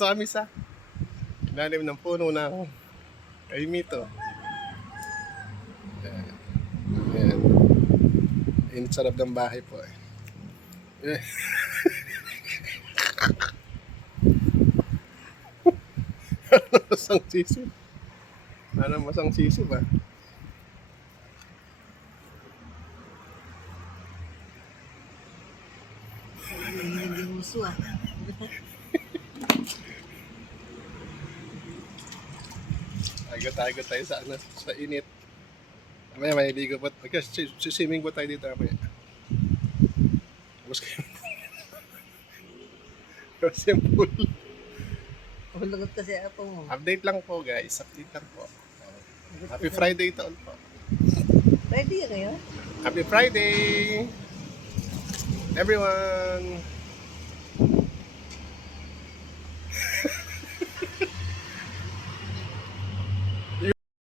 Dito kami sa ilalim ng puno ng kaimito. Ayan. Ayan. Init sarap ng bahay po eh. Ano masang sisi? Ano masang sisi ba? Hindi muso ah. Tago tayo sa ano, sa init. Mamaya may ligo pa. Swimming po tayo dito mamaya. Tapos kayo. Simple. Hulungot kasi ako mo. Update lang po guys. Update lang po. Happy Friday to all po. Ready ka ngayon? Happy Friday! Everyone!